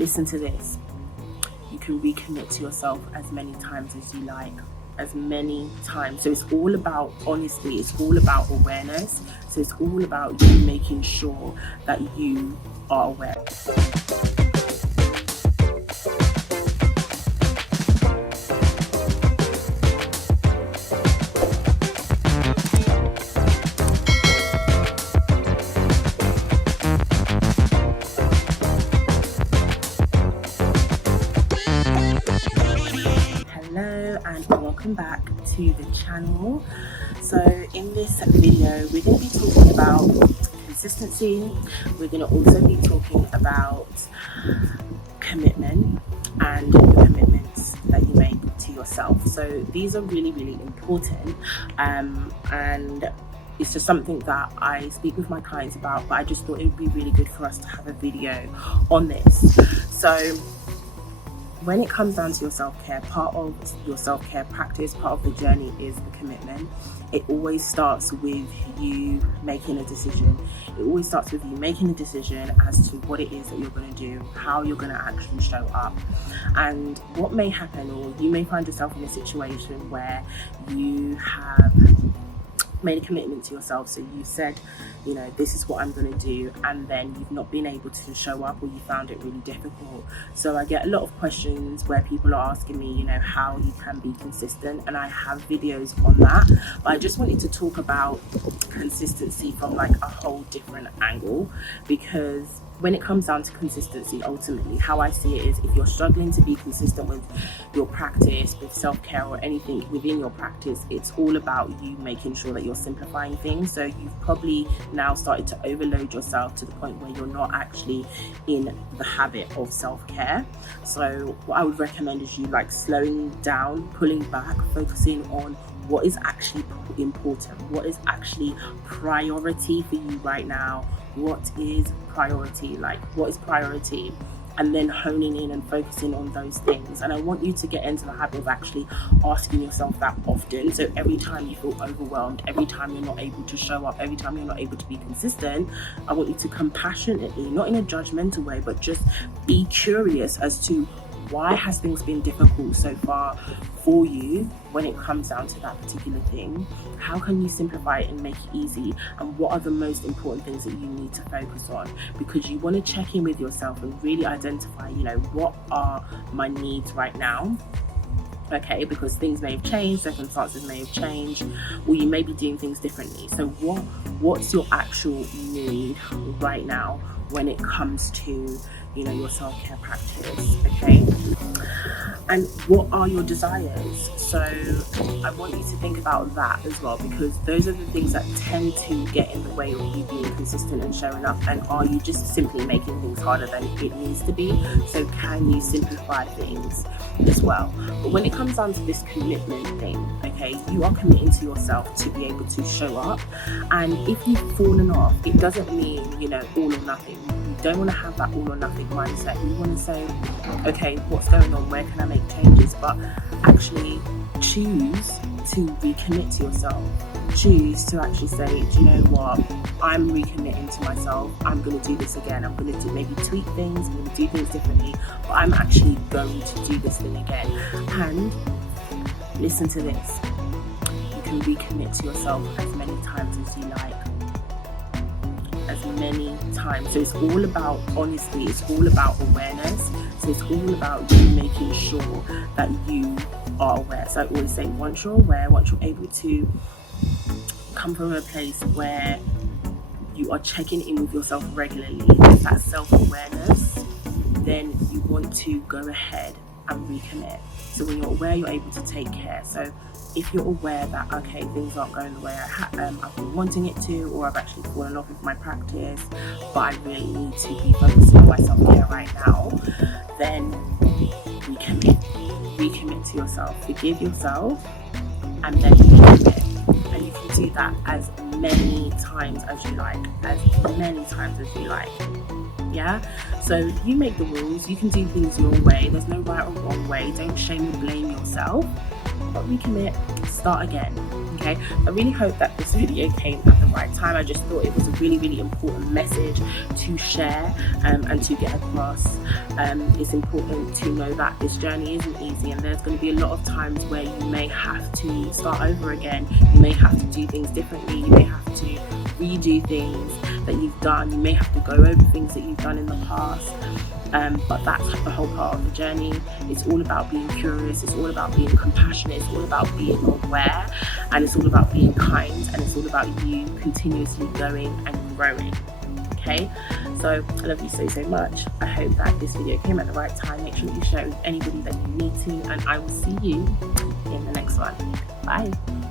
Listen to this. You can recommit to yourself as many times as you like. As many times. So it's all about honesty, it's all about awareness. So it's all about you making sure that you are aware. Hello and welcome back to the channel. So in this video we're going to be talking about consistency. We're going to also be talking about commitment and the commitments that you make to yourself. So these are really important, and it's just something that I speak with my clients about, but I just thought it would be really good for us to have a video on this. So when it comes down to your self-care, part of your self-care practice, part of the journey is the commitment. It always starts with you making a decision. It always starts with you making a decision as to what it is that you're going to do, how you're going to actually show up. And what may happen, or you may find yourself in a situation where you have made a commitment to yourself. So you said, you know, this is what I'm going to do, and then you've not been able to show up, or you found it really difficult. So I get a lot of questions where people are asking me, you know, how you can be consistent, and I have videos on that, but I just wanted to talk about consistency from like a whole different angle, because when it comes down to consistency, ultimately how I see it is, if you're struggling to be consistent with your practice, with self-care or anything within your practice, it's all about you making sure that you're simplifying things. So you've probably now started to overload yourself to the point where you're not actually in the habit of self-care. So what I would recommend is you like slowing down, pulling back, focusing on what is actually important, what is actually priority for you right now. What is priority? Like, what is priority? And then honing in and focusing on those things. And I want you to get into the habit of actually asking yourself that often. So every time you feel overwhelmed, every time you're not able to show up, every time you're not able to be consistent, I want you to compassionately, not in a judgmental way, but just be curious as to why has things been difficult so far for you when it comes down to that particular thing. How can you simplify it and make it easy? And what are the most important things that you need to focus on? Because you want to check in with yourself and really identify, you know, what are my needs right now? Okay, because things may have changed, circumstances may have changed, or you may be doing things differently. So what's your actual need right now when it comes to, you know, your self-care practice? Okay, and what are your desires? So I want you to think about that as well, because those are the things that tend to get in the way of you being consistent and showing up. And are you just simply making things harder than it needs to be? So can you simplify things as well? But when it comes down to this commitment thing, okay, you are committing to yourself to be able to show up. And if you've fallen off, it doesn't mean, you know, all or nothing. You don't want to have that all or nothing mindset. You want to say, okay, what's going on? Where can I make changes? But actually choose to recommit to yourself. Choose to actually say, do you know what? I'm recommitting to myself. I'm going to do this again. I'm going to maybe tweak things. I'm going to do things differently. But I'm actually going to do this thing again. And listen to this. You can recommit to yourself as many times as you like. As many times. So it's all about honesty, it's all about awareness. So it's all about you making sure that you are aware. So I always say, once you're aware, once you're able to come from a place where you are checking in with yourself regularly, with that self-awareness, then you want to go ahead and recommit. So when you're aware, you're able to take care. So if you're aware that, okay, things aren't going the way I've been wanting it to, or I've actually fallen off with my practice, but I really need to be focusing on my self-care right now, then recommit to yourself, forgive yourself, and then recommit. And you can do that as many times as you like, yeah? So you make the rules, you can do things your way, there's no right or wrong way, don't shame or blame yourself, but recommit, start again. Okay, I really hope that this video came at the right time. I just thought it was a really, really important message to share and to get across. It's important to know that this journey isn't easy, and there's going to be a lot of times where you may have to start over again. You may have to do things differently. You may have to redo things that you've done. You may have to go over things that you've done in the past. But that's the whole part of the journey. It's all about being curious, it's all about being compassionate, it's all about being aware, and it's all about being kind, and it's all about you continuously going and growing. Okay, so I love you so, so much. I hope that this video came at the right time. Make sure that you share it with anybody that you need to, and I will see you in the next one. Bye.